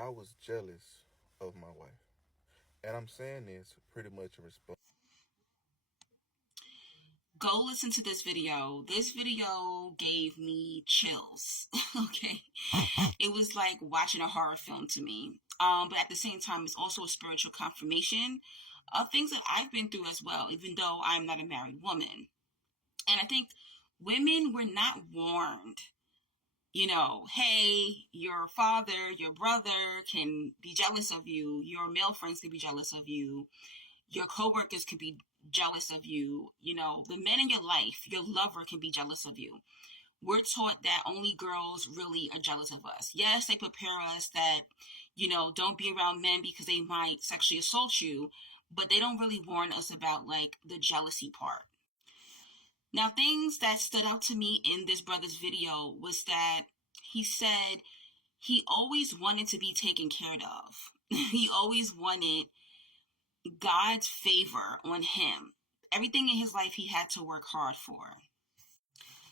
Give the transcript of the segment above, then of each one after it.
I was jealous of my wife. And I'm saying this pretty much in response. Go listen to this video. This video gave me chills. Okay. It was like watching a horror film to me. But at the same time, it's also a spiritual confirmation of things that I've been through as well, even though I'm not a married woman. And I think women were not warned, hey, your father, your brother can be jealous of you. Your male friends can be jealous of you. Your coworkers can be jealous of you. The men in your life, your lover can be jealous of you. We're taught that only girls really are jealous of us. Yes, they prepare us that, don't be around men because they might sexually assault you, but they don't really warn us about like the jealousy part. Now, things that stood out to me in this brother's video was that he said he always wanted to be taken care of. He always wanted God's favor on him. Everything in his life he had to work hard for.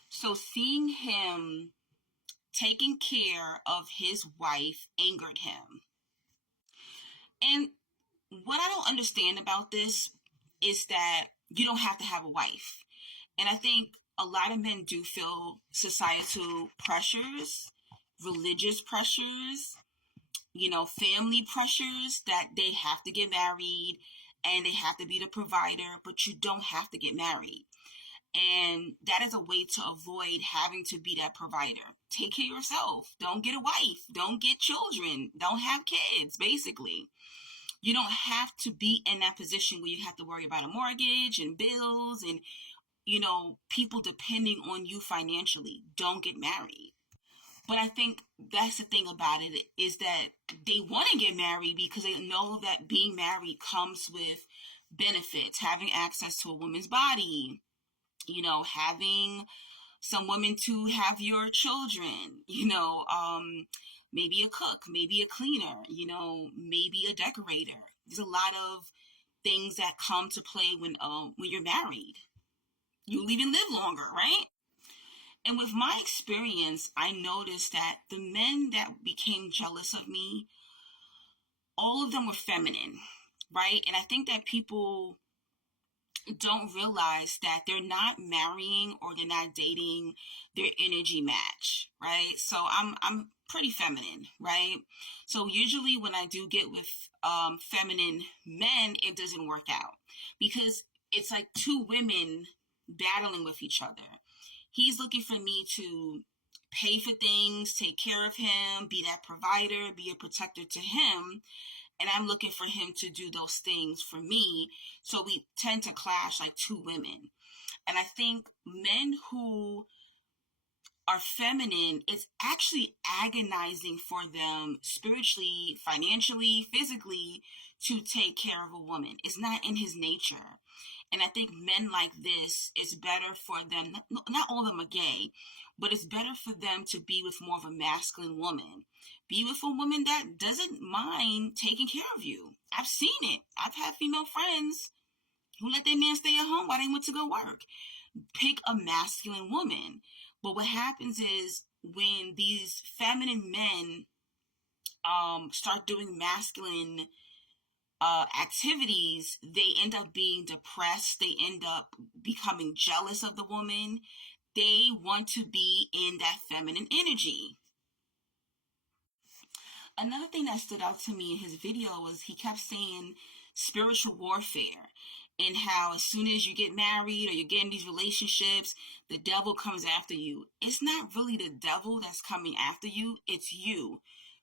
So seeing him taking care of his wife angered him. And what I don't understand about this is that you don't have to have a wife. And I think a lot of men do feel societal pressures, religious pressures, family pressures that they have to get married and they have to be the provider, but you don't have to get married. And that is a way to avoid having to be that provider. Take care of yourself. Don't get a wife. Don't get children. Don't have kids, basically. You don't have to be in that position where you have to worry about a mortgage and bills and, people depending on you financially. Don't get married. But I think that's the thing about it is that they want to get married because they know that being married comes with benefits, having access to a woman's body, having some women to have your children, maybe a cook, maybe a cleaner, maybe a decorator. There's a lot of things that come to play when you're married. You'll even live longer, right? And with my experience, I noticed that the men that became jealous of me, all of them were feminine, right? And I think that people don't realize that they're not marrying or they're not dating their energy match, right? So I'm pretty feminine, right? So usually when I do get with feminine men, it doesn't work out because it's like two women battling with each other. He's looking for me to pay for things, take care of him, be that provider, be a protector to him. And I'm looking for him to do those things for me. So we tend to clash like two women. And I think men who are feminine, it's actually agonizing for them spiritually, financially, physically to take care of a woman. It's not in his nature. And I think men like this, it's better for them, not all of them are gay, but it's better for them to be with more of a masculine woman. Be with a woman that doesn't mind taking care of you. I've seen it. I've had female friends who let their man stay at home while they went to go work. Pick a masculine woman. But what happens is when these feminine men start doing masculine activities, they end up being depressed. They end up becoming jealous of the woman. They want to be in that feminine energy. Another thing that stood out to me in his video was he kept saying spiritual warfare and how as soon as you get married or you get in these relationships, the devil comes after you. It's not really the devil that's coming after you. It's you.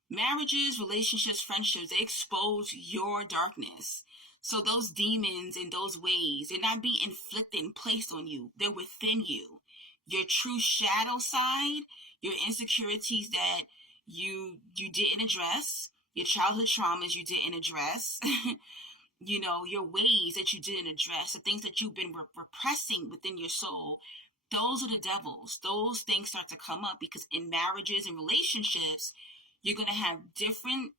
Marriages, relationships, friendships, they expose your darkness. So those demons and those ways, they're not being inflicted and placed on you. They're within you. Your true shadow side, your insecurities that you didn't address, your childhood traumas you didn't address, your ways that you didn't address, the things that you've been repressing within your soul, those are the devils. Those things start to come up because in marriages and relationships, you're going to have different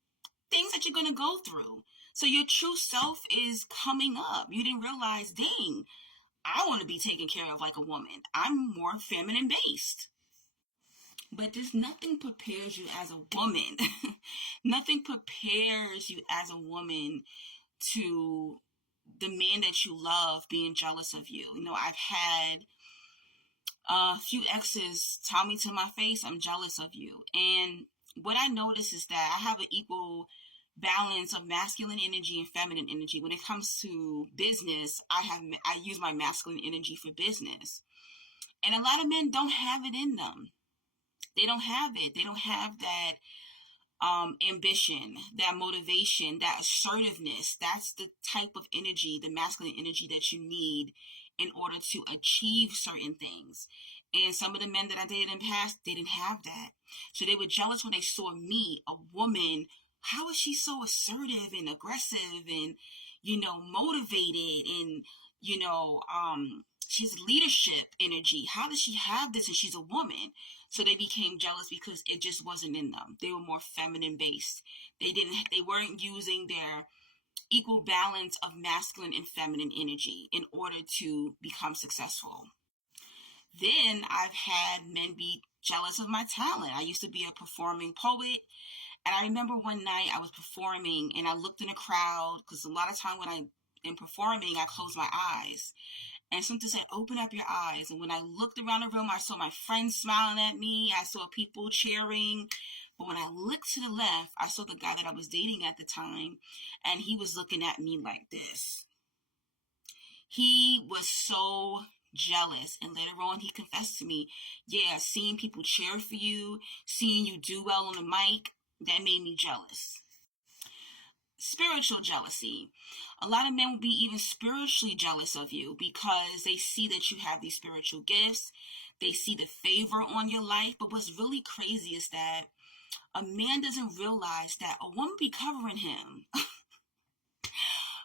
things that you're going to go through. So your true self is coming up. You didn't realize, dang, I want to be taken care of like a woman. I'm more feminine based. But there's nothing prepares you as a woman. Nothing prepares you as a woman to the man that you love being jealous of you. You know, I've had a few exes tell me to my face, I'm jealous of you. And what I notice is that I have an equal balance of masculine energy and feminine energy. When it comes to business, I use my masculine energy for business. And a lot of men don't have it in them. They don't have it. They don't have that ambition, that motivation, that assertiveness. That's the type of energy, the masculine energy that you need in order to achieve certain things. And some of the men that I dated in the past, they didn't have that. So they were jealous when they saw me, a woman. How is she so assertive and aggressive and, motivated and, she's leadership energy. How does she have this and she's a woman? So they became jealous because it just wasn't in them. They were more feminine based. They weren't using their equal balance of masculine and feminine energy in order to become successful. Then I've had men be jealous of my talent. I used to be a performing poet. And I remember one night I was performing and I looked in a crowd because a lot of time when I am performing, I close my eyes. And something said, open up your eyes. And when I looked around the room, I saw my friends smiling at me. I saw people cheering. But when I looked to the left, I saw the guy that I was dating at the time. And he was looking at me like this. He was so jealous. And later on, he confessed to me, yeah, seeing people cheer for you, seeing you do well on the mic, that made me jealous. Spiritual jealousy. A lot of men will be even spiritually jealous of you because they see that you have these spiritual gifts. They see the favor on your life. But what's really crazy is that a man doesn't realize that a woman be covering him.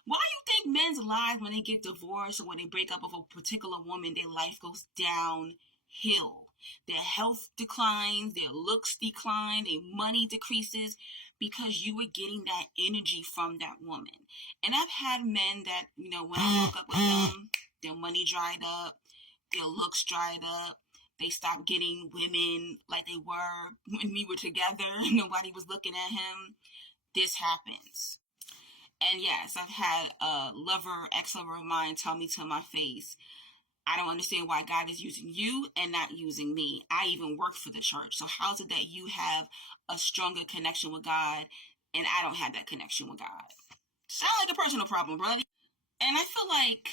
Why do you think men's lives, when they get divorced or when they break up with a particular woman, their life goes downhill? Their health declines, their looks decline, their money decreases because you were getting that energy from that woman. And I've had men that, when I broke up with them, their money dried up, their looks dried up. They stopped getting women like they were when we were together. Nobody was looking at him. This happens. And yes, I've had a ex-lover of mine tell me to my face, I don't understand why God is using you and not using me. I even work for the church. So how is it that you have a stronger connection with God and I don't have that connection with God? Sound like a personal problem, brother. And I feel like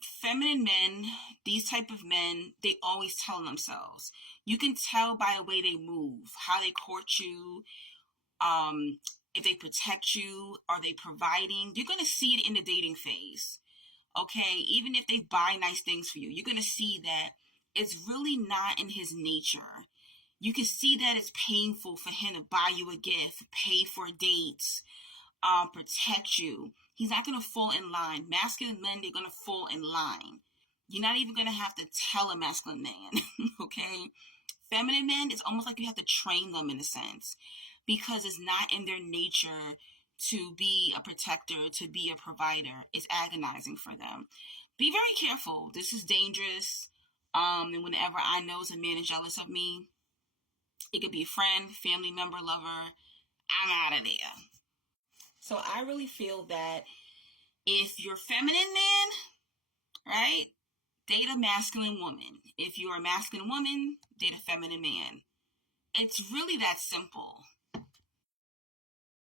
feminine men, these type of men, they always tell themselves. You can tell by the way they move, how they court you, if they protect you, are they providing? You're going to see it in the dating phase. Okay, even if they buy nice things for you, you're going to see that it's really not in his nature. You can see that it's painful for him to buy you a gift, pay for dates, protect you. He's not going to fall in line. Masculine men, they're going to fall in line. You're not even going to have to tell a masculine man, okay? Feminine men, it's almost like you have to train them in a sense because it's not in their nature to be a protector, to be a provider. It's agonizing for them. Be very careful. This is dangerous. And whenever I know a man is jealous of me, it could be a friend, family member, lover, I'm out of there. So I really feel that if you're a feminine man, right, date a masculine woman. If you're a masculine woman, date a feminine man. It's really that simple.